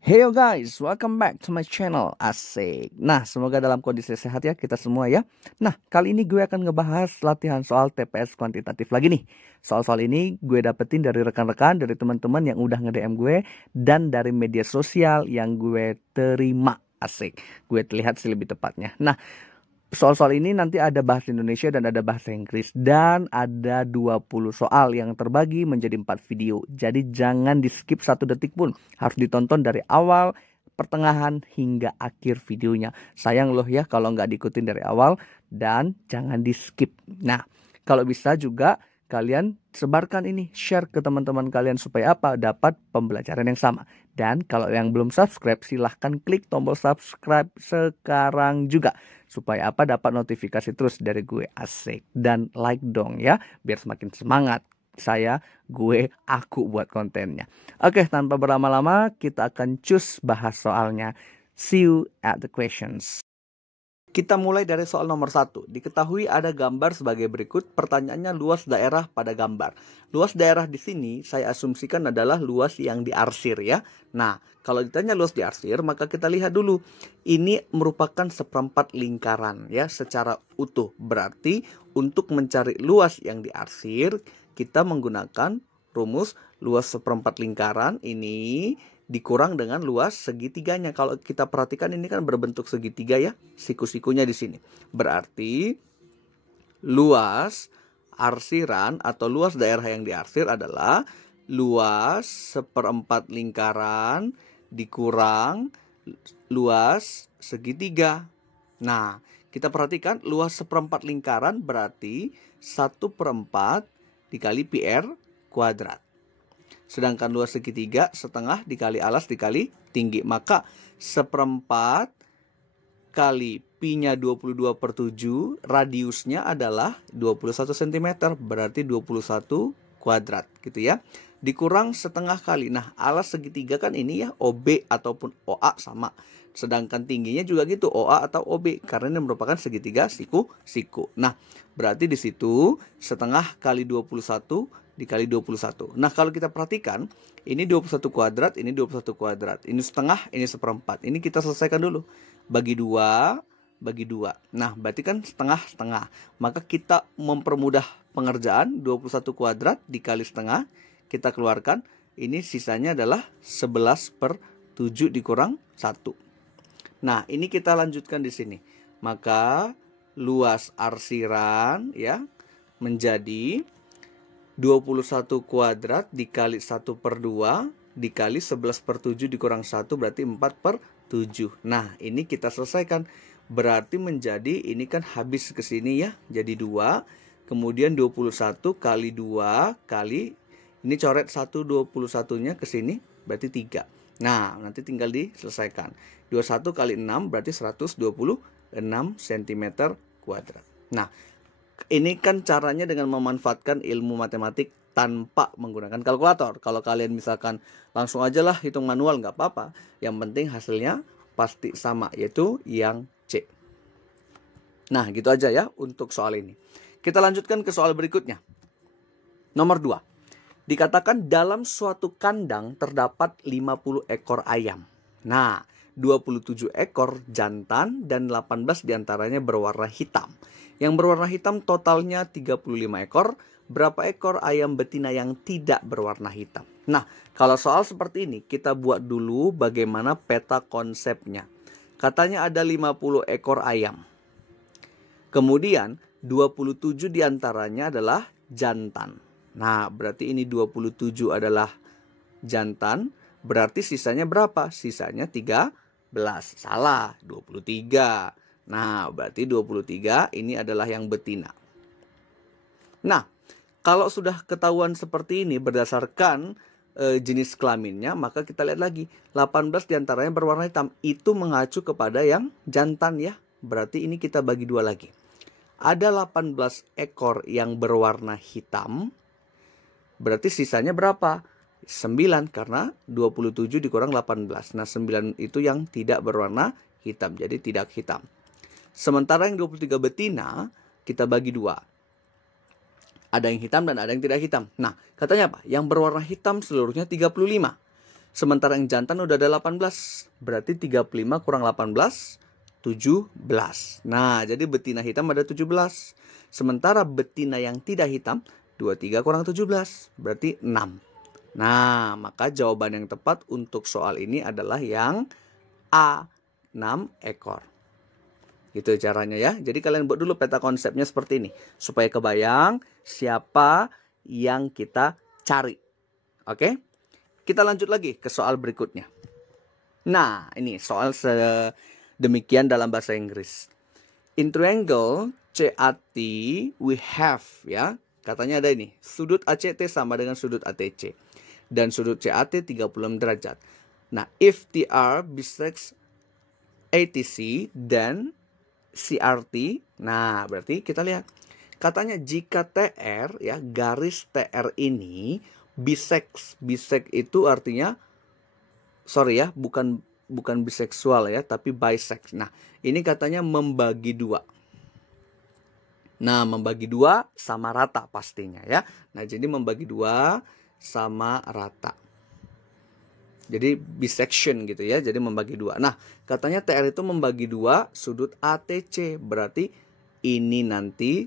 Hey yo guys, welcome back to my channel. Asik. Nah, semoga dalam kondisi sehat ya kita semua ya. Nah, kali ini gue akan ngebahas latihan soal TPS kuantitatif lagi nih. Soal-soal ini gue dapetin dari rekan-rekan, dari teman-teman yang udah nge-DM gue, dan dari media sosial yang gue terima. Asik. Gue terlihat sih lebih tepatnya. Nah, soal-soal ini nanti ada bahasa Indonesia dan ada bahasa Inggris. Dan ada 20 soal yang terbagi menjadi 4 video. Jadi jangan di skip 1 detik pun. Harus ditonton dari awal, pertengahan, hingga akhir videonya. Sayang loh ya kalau nggak diikutin dari awal. Dan jangan di skip. Nah, kalau bisa juga kalian sebarkan ini, share ke teman-teman kalian supaya apa? Dapat pembelajaran yang sama. Dan kalau yang belum subscribe, silahkan klik tombol subscribe sekarang juga. Supaya apa? Dapat notifikasi terus dari gue. Asik. Dan like dong ya, biar semakin semangat aku buat kontennya. Oke, tanpa berlama-lama kita akan cus bahas soalnya. See you at the questions. Kita mulai dari soal nomor 1. Diketahui ada gambar sebagai berikut. Pertanyaannya luas daerah pada gambar. Luas daerah di sini saya asumsikan adalah luas yang diarsir ya. Nah, kalau ditanya luas diarsir, maka kita lihat dulu. Ini merupakan seperempat lingkaran ya secara utuh. Berarti untuk mencari luas yang diarsir, kita menggunakan rumus luas seperempat lingkaran ini dikurang dengan luas segitiganya. Kalau kita perhatikan ini kan berbentuk segitiga ya, siku-sikunya di sini. Berarti luas arsiran atau luas daerah yang diarsir adalah luas seperempat lingkaran dikurang luas segitiga. Nah, kita perhatikan luas seperempat lingkaran berarti 1/4 dikali pi/r kuadrat. Sedangkan luas segitiga setengah dikali alas dikali tinggi. Maka 1/4 kali pi-nya 22/7, radiusnya adalah 21 cm. Berarti 21 kuadrat gitu ya. Dikurang setengah kali. Nah, alas segitiga kan ini ya, OB ataupun OA sama. Sedangkan tingginya juga gitu, OA atau OB. Karena ini merupakan segitiga siku-siku. Nah, berarti di situ setengah kali 21 dikali 21. Nah, kalau kita perhatikan, ini 21 kuadrat, ini 21 kuadrat. Ini setengah, ini 1/4. Ini kita selesaikan dulu. Bagi 2, bagi 2. Nah, berarti kan setengah-setengah. Maka kita mempermudah pengerjaan, 21 kuadrat dikali setengah. Kita keluarkan, ini sisanya adalah 11/7 dikurang 1. Nah, ini kita lanjutkan di sini. Maka, luas arsiran ya menjadi 21 kuadrat dikali 1/2 dikali 11/7 dikurang 1 berarti 4/7. Nah, ini kita selesaikan. Berarti menjadi, ini kan habis ke sini ya. Jadi 2. Kemudian 21 kali 2 kali, ini coret 1 21-nya ke sini berarti 3. Nah, nanti tinggal diselesaikan. 21 kali 6 berarti 126 cm kuadrat. Nah, ini kan caranya dengan memanfaatkan ilmu matematik tanpa menggunakan kalkulator. Kalau kalian misalkan langsung aja lah hitung manual, nggak apa-apa. Yang penting hasilnya pasti sama, yaitu yang C. Nah, gitu aja ya untuk soal ini. Kita lanjutkan ke soal berikutnya. Nomor 2. Dikatakan dalam suatu kandang terdapat 50 ekor ayam. Nah, 27 ekor jantan dan 18 diantaranya berwarna hitam. Yang berwarna hitam totalnya 35 ekor. Berapa ekor ayam betina yang tidak berwarna hitam? Nah, kalau soal seperti ini kita buat dulu bagaimana peta konsepnya. Katanya ada 50 ekor ayam. Kemudian 27 diantaranya adalah jantan. Nah, berarti ini 27 adalah jantan. Berarti sisanya berapa? Sisanya 13. Salah, 23. Nah, berarti 23 ini adalah yang betina. Nah, kalau sudah ketahuan seperti ini berdasarkan jenis kelaminnya, maka kita lihat lagi. 18 diantaranya berwarna hitam. Itu mengacu kepada yang jantan ya. Berarti ini kita bagi 2 lagi. Ada 18 ekor yang berwarna hitam. Berarti sisanya berapa? 9 karena 27 dikurang 18. Nah, 9 itu yang tidak berwarna hitam. Jadi tidak hitam. Sementara yang 23 betina kita bagi 2. Ada yang hitam dan ada yang tidak hitam. Nah, katanya apa? Yang berwarna hitam seluruhnya 35. Sementara yang jantan udah ada 18. Berarti 35 kurang 18, 17. Nah, jadi betina hitam ada 17. Sementara betina yang tidak hitam, 23 kurang 17. Berarti 6. Nah, maka jawaban yang tepat untuk soal ini adalah yang A, 6 ekor. Gitu caranya ya. Jadi kalian buat dulu peta konsepnya seperti ini. Supaya kebayang siapa yang kita cari. Oke? Kita lanjut lagi ke soal berikutnya. Nah, ini soal sedemikian dalam bahasa Inggris. In triangle CAT we have, ya. Katanya ada ini. Sudut ACT sama dengan sudut ATC. Dan sudut CAT 36 derajat. Nah, if TR bisects ATC, then CRT. Nah, berarti kita lihat. Katanya jika TR, ya, garis TR ini bisect. Bisect itu artinya, sorry ya, bukan biseksual ya, tapi bisect. Nah, ini katanya membagi dua. Nah, membagi dua sama rata pastinya ya. Nah, jadi membagi dua sama rata. Jadi bisection gitu ya, jadi membagi dua. Nah, katanya TR itu membagi dua sudut ATC. Berarti ini nanti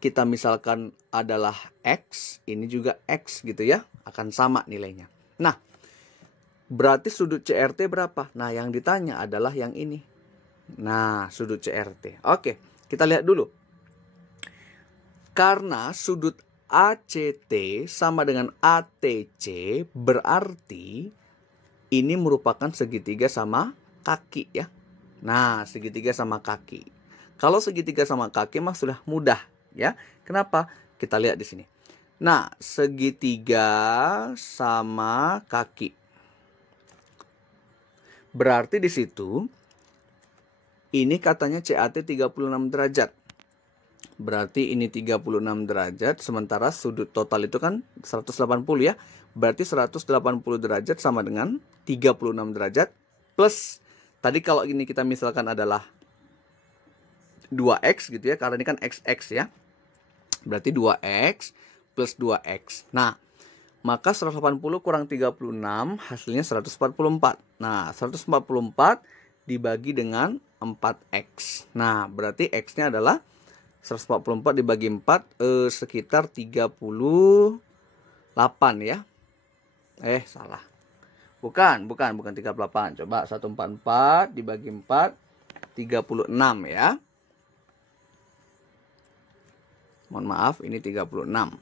kita misalkan adalah X, ini juga X gitu ya, akan sama nilainya. Nah, berarti sudut CRT berapa? Nah, yang ditanya adalah yang ini. Nah, sudut CRT. Oke, kita lihat dulu. Karena sudut ACT sama dengan ATC, berarti ini merupakan segitiga sama kaki ya. Nah, segitiga sama kaki. Kalau segitiga sama kaki mah sudah mudah ya. Kenapa? Kita lihat di sini. Nah, segitiga sama kaki. Berarti di situ ini katanya CAT 36 derajat. Berarti ini 36 derajat, sementara sudut total itu kan 180 ya. Berarti 180 derajat sama dengan 36 derajat plus, tadi kalau ini kita misalkan adalah 2X gitu ya, karena ini kan XX ya. Berarti 2X plus 2X. Nah, maka 180 kurang 36 hasilnya 144. Nah, 144 dibagi dengan 4X. Nah, berarti X-nya adalah 144 dibagi 4 sekitar 38 ya. Salah. Bukan 38. Coba 144 dibagi 4 36 ya. Mohon maaf, ini 36.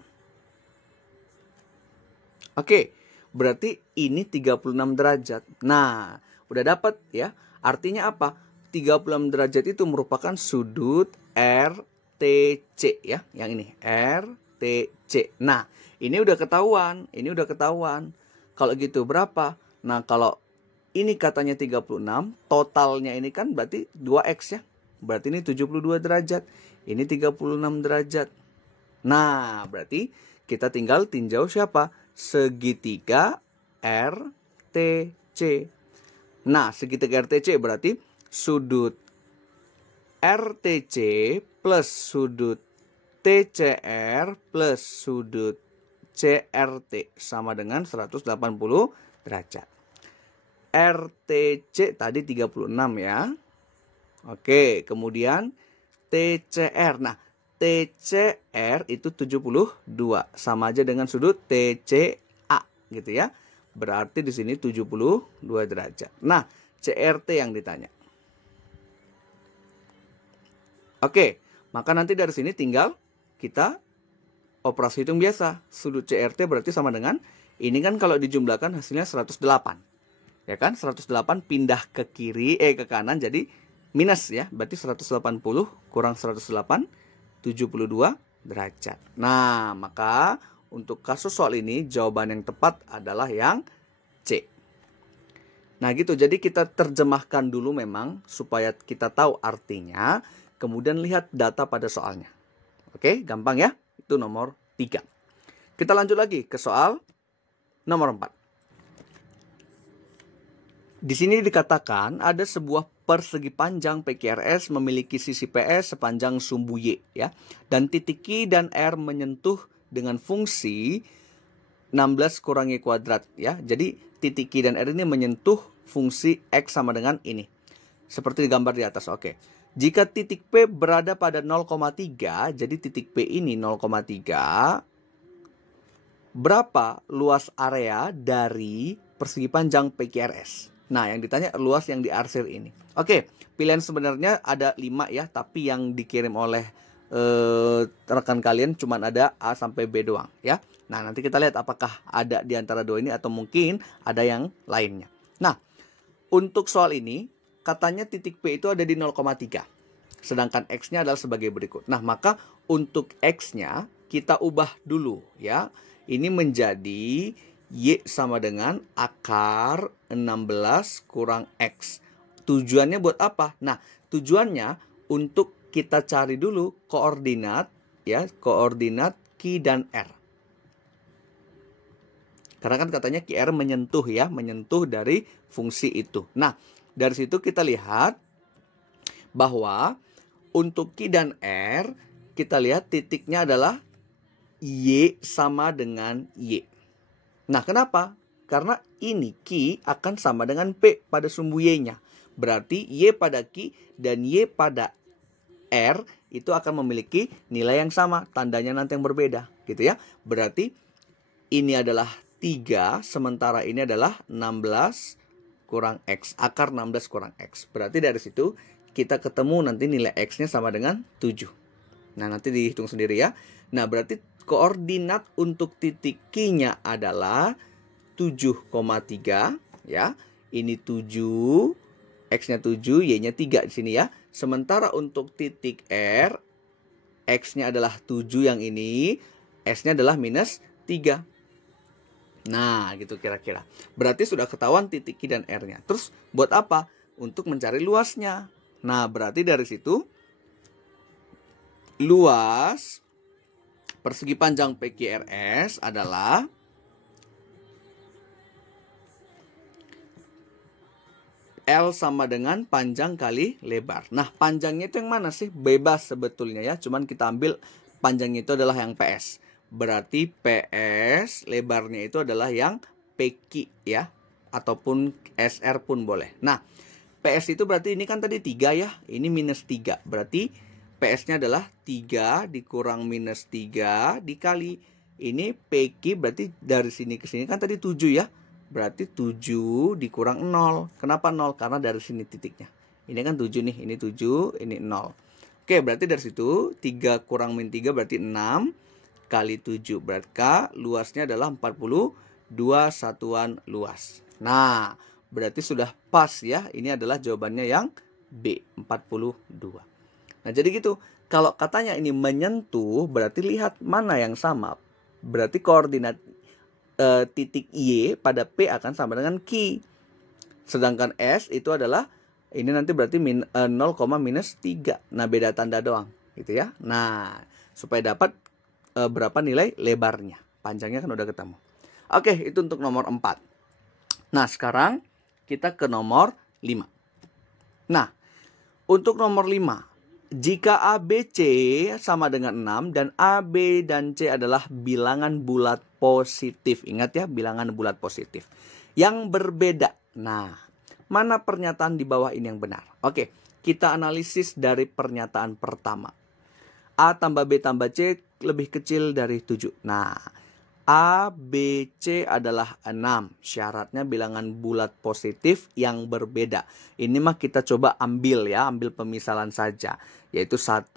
Oke, berarti ini 36 derajat. Nah, udah dapat ya. Artinya apa? 36 derajat itu merupakan sudut RTC ya. Yang ini RTC. Nah, ini udah ketahuan. Kalau gitu berapa? Nah, kalau ini katanya 36, totalnya ini kan berarti 2X ya. Berarti ini 72 derajat. Ini 36 derajat. Nah, berarti kita tinggal tinjau siapa? Segitiga RTC. Nah, segitiga RTC berarti sudut RTC plus sudut TCR plus sudut CRT sama dengan 180 derajat. RTC tadi 36 ya. Oke, kemudian TCR. Nah, TCR itu 72 sama aja dengan sudut TCA gitu ya. Berarti di sini 72 derajat. Nah, CRT yang ditanya. Oke, maka nanti dari sini tinggal kita operasi hitung biasa. Sudut CRT berarti sama dengan, ini kan kalau dijumlahkan hasilnya 108. Ya kan? 108 pindah ke kiri, ke kanan jadi minus ya. Berarti 180 kurang 108, 72 derajat. Nah, maka untuk kasus soal ini jawaban yang tepat adalah yang C. Nah gitu, jadi kita terjemahkan dulu memang supaya kita tahu artinya, kemudian lihat data pada soalnya. Oke, gampang ya? Itu nomor 3. Kita lanjut lagi ke soal nomor 4. Di sini dikatakan ada sebuah persegi panjang PQRS memiliki sisi PS sepanjang sumbu Y ya. Dan titik Q dan R menyentuh dengan fungsi 16 kurang Y kuadrat ya. Jadi titik Q dan R ini menyentuh fungsi X sama dengan ini. Seperti digambar di atas. Oke. Jika titik P berada pada 0,3, jadi titik P ini 0,3, berapa luas area dari persegi panjang PQRS? Nah, yang ditanya luas yang diarsir ini. Oke, pilihan sebenarnya ada 5 ya, tapi yang dikirim oleh rekan kalian cuma ada A sampai B doang ya. Nah, nanti kita lihat apakah ada di antara dua ini atau mungkin ada yang lainnya. Nah, untuk soal ini katanya titik P itu ada di 0,3. Sedangkan X-nya adalah sebagai berikut. Nah, maka untuk X-nya kita ubah dulu ya. Ini menjadi Y sama dengan akar 16 kurang X. Tujuannya buat apa? Nah, tujuannya untuk kita cari dulu koordinat ya, koordinat Q dan R. Karena kan katanya QR menyentuh ya, menyentuh dari fungsi itu. Nah, dari situ kita lihat bahwa untuk Q dan R, kita lihat titiknya adalah Y sama dengan Y. Nah, kenapa? Karena ini Q akan sama dengan P pada sumbu Y-nya. Berarti Y pada Q dan Y pada R itu akan memiliki nilai yang sama. Tandanya nanti yang berbeda. Gitu ya. Berarti ini adalah 3, sementara ini adalah 16 kurang X. Akar 16 kurang X. Berarti dari situ kita ketemu nanti nilai X-nya sama dengan 7. Nah, nanti dihitung sendiri ya. Nah, berarti koordinat untuk titik Q-nya adalah 7,3 ya. Ini 7, X-nya 7, Y-nya 3 di sini ya. Sementara untuk titik R, X-nya adalah 7 yang ini, S-nya adalah minus 3. Nah, gitu kira-kira. Berarti sudah ketahuan titik Q dan R-nya. Terus buat apa? Untuk mencari luasnya. Nah, berarti dari situ luas persegi panjang PQRS adalah L sama dengan panjang kali lebar. Nah, panjangnya itu yang mana sih? Bebas sebetulnya ya. Cuman kita ambil panjangnya itu adalah yang PS. Berarti PS lebarnya itu adalah yang PQ ya. Ataupun SR pun boleh. Nah, PS itu berarti ini kan tadi 3 ya. Ini minus 3. Berarti PS-nya adalah 3 dikurang minus 3 dikali. Ini PQ berarti dari sini ke sini kan tadi 7 ya. Berarti 7 dikurang 0. Kenapa 0? Karena dari sini titiknya. Ini kan 7 nih. Ini 7, ini 0. Oke, berarti dari situ 3 kurang min 3 berarti 6 kali 7. Berarti luasnya adalah 42 satuan luas. Nah, berarti sudah pas ya. Ini adalah jawabannya yang B, 42. Nah, jadi gitu. Kalau katanya ini menyentuh, berarti lihat mana yang sama. Berarti koordinat titik Y pada P akan sama dengan Q. Sedangkan S itu adalah, ini nanti berarti 0, minus 3. Nah, beda tanda doang. Gitu ya. Nah, supaya dapat berapa nilai lebarnya. Panjangnya kan udah ketemu. Oke, itu untuk nomor 4. Nah, sekarang kita ke nomor 5. Nah, untuk nomor 5. Jika ABC sama dengan 6 dan AB dan C adalah bilangan bulat positif. Ingat ya, bilangan bulat positif. Yang berbeda. Nah, mana pernyataan di bawah ini yang benar? Oke, kita analisis dari pernyataan pertama. A tambah B tambah C lebih kecil dari 7. Nah, A, B, C adalah 6. Syaratnya bilangan bulat positif yang berbeda. Ini mah kita coba ambil ya, ambil pemisalan saja. Yaitu 1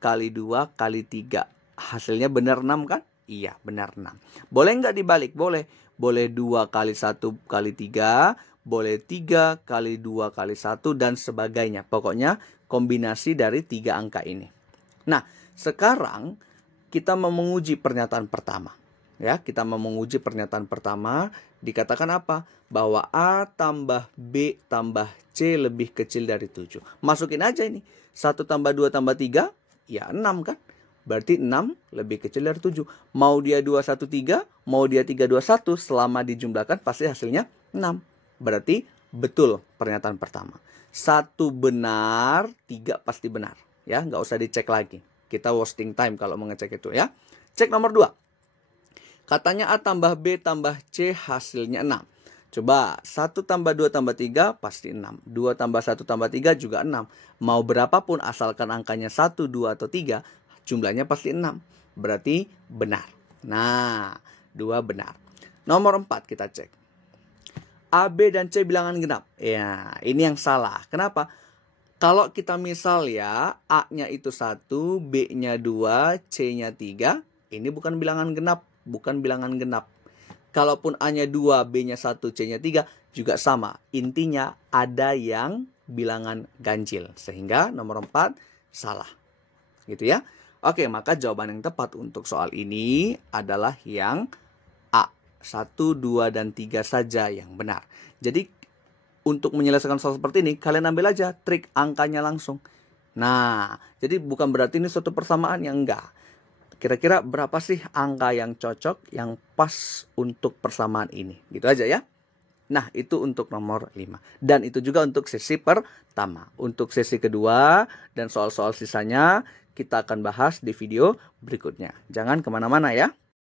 kali 2 kali 3. Hasilnya benar 6 kan? Iya, benar 6. Boleh nggak dibalik? Boleh. Boleh 2 kali 1 kali 3. Boleh 3 kali 2 kali 1 dan sebagainya. Pokoknya kombinasi dari 3 angka ini. Nah, sekarang kita mau menguji pernyataan pertama. Ya, kita mau menguji pernyataan pertama, dikatakan apa? Bahwa A tambah B tambah C lebih kecil dari 7. Masukin aja ini. 1 tambah 2 tambah 3, ya 6 kan? Berarti 6 lebih kecil dari 7. Mau dia 2, 1, 3, mau dia 3, 2, 1, selama dijumlahkan pasti hasilnya 6. Berarti betul pernyataan pertama. 1 benar, 3 pasti benar. Ya, nggak usah dicek lagi. Kita wasting time kalau mengecek itu ya. Cek nomor 2. Katanya A tambah B tambah C hasilnya 6. Coba 1 tambah 2 tambah 3 pasti 6. 2 tambah 1 tambah 3 juga 6. Mau berapapun asalkan angkanya 1, 2, atau 3, jumlahnya pasti 6. Berarti benar. Nah, 2 benar. Nomor 4 kita cek. A, B, dan C bilangan genap. Ya, ini yang salah. Kenapa? Kalau kita misal ya, A-nya itu 1, B-nya 2, C-nya 3, ini bukan bilangan genap. Bukan bilangan genap. Kalaupun A-nya 2, B-nya 1, C-nya 3, juga sama. Intinya ada yang bilangan ganjil. Sehingga nomor 4 salah. Gitu ya. Oke, maka jawaban yang tepat untuk soal ini adalah yang A. 1, 2, dan 3 saja yang benar. Jadi, untuk menyelesaikan soal seperti ini, kalian ambil aja trik angkanya langsung. Nah, jadi bukan berarti ini suatu persamaan yang enggak. Kira-kira berapa sih angka yang cocok, yang pas untuk persamaan ini? Gitu aja ya. Nah, itu untuk nomor 5. Dan itu juga untuk sesi pertama. Untuk sesi kedua dan soal-soal sisanya, kita akan bahas di video berikutnya. Jangan kemana-mana ya.